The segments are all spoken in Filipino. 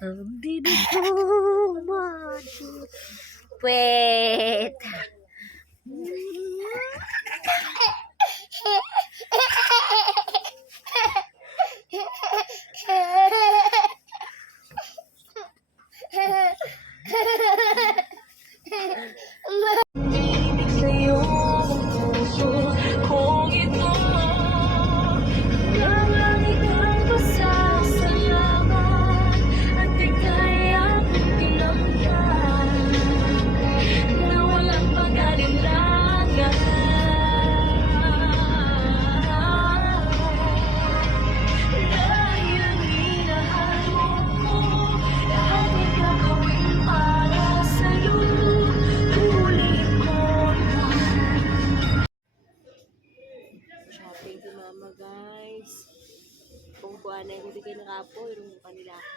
Ang bibig ko macho. Pwet. Shopping si mama, guys. Kung kuha na yung bigay na kapo, yung mukha nila ako.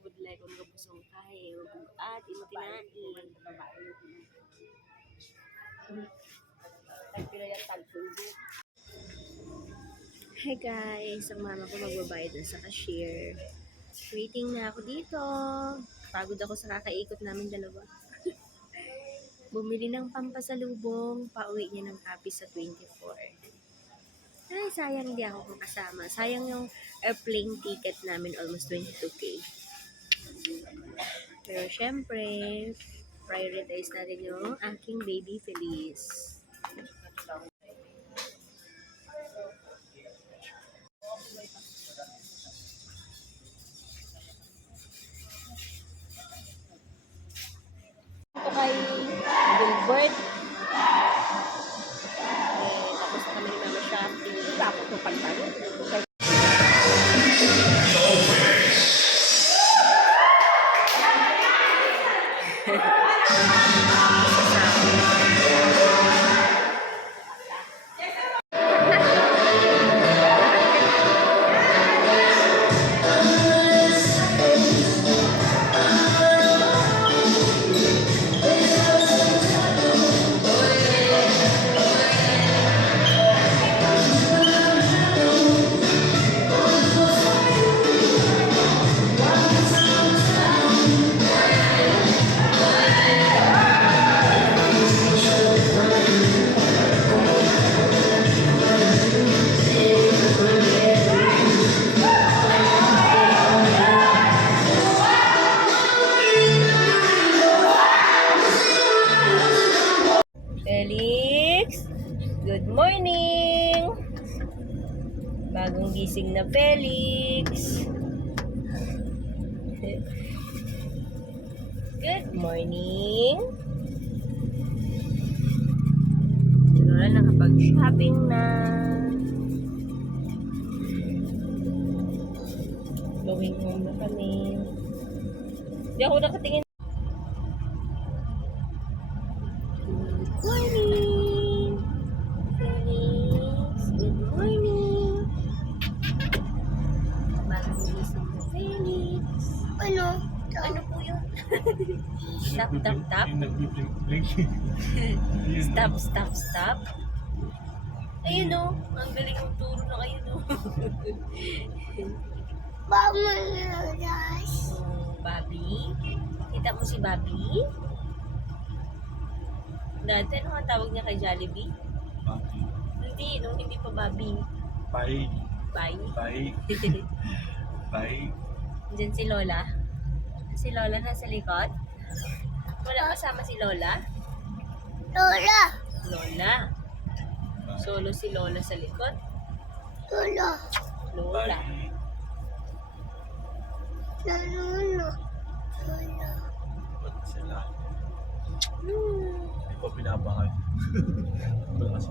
Budlay kung gabusong kahe, mabugat, imutinain. Hi guys, ang mama ko magbabayad na sa cashier. Waiting na ako dito. Pagod ako sa kakaikot namin dalawa. Bumili ng pampasalubong, pauwi niya ng happy sa 24. Ay, sayang hindi ako kasama. Sayang yung airplane ticket namin, almost 22K. Pero syempre, prioritize natin yung aking baby Feliz. Ito kay Gilbert. Tapos na kami ni Mama Shopping. Tapos ng pantalon. Felix, good morning! Bagong gising na Felix. Good morning. Wala nakapag-shopping na. Going home na kami. Hindi ako nakatingin. Good morning! Felix! Good morning! Bagong gising na Felix. Ano? Ano po yun? Stop, stop, stop. Stop, stop, stop. Ayun o. Ang galing ang turo na kayo no. Bobby? Kita mo si Bobby? Dati, ano nga tawag niya kay Jollibee? Bobby. Hindi, no? Hindi pa Bobby. Bye. Bye. Bye. Bye. Diyan si Lola. Si Lola nasa likod. Wala kasama si Lola? Lola! Lola. Solo si Lola sa likod. Lola! Lola. Bye. Lola! Lola! Ba't sila? Hmm. Hindi ko pinabangan. Wala kasi.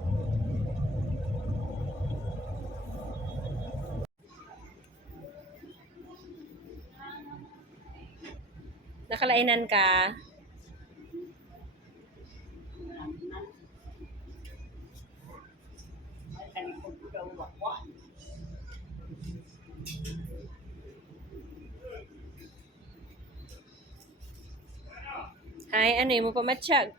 Nakalainan ka. Hi, ano yung mo pamatsyag?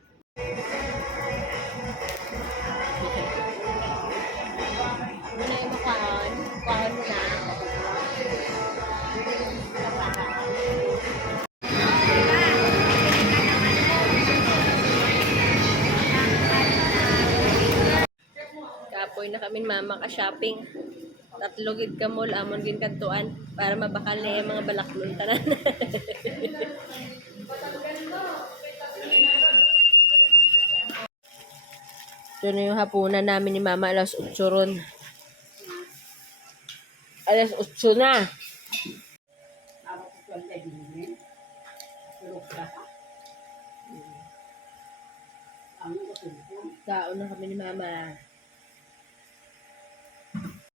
Muna yung makaon. Makaon mo na. Kapoy na kami mama ka shopping. Tatlo gid ka mall amon gin kantuan para mabakal na yung mga balaklon tanan. Ito na yung hapunan namin ni Mama, alas 8 ron. Alas 8 na. Kaon na kami ni Mama.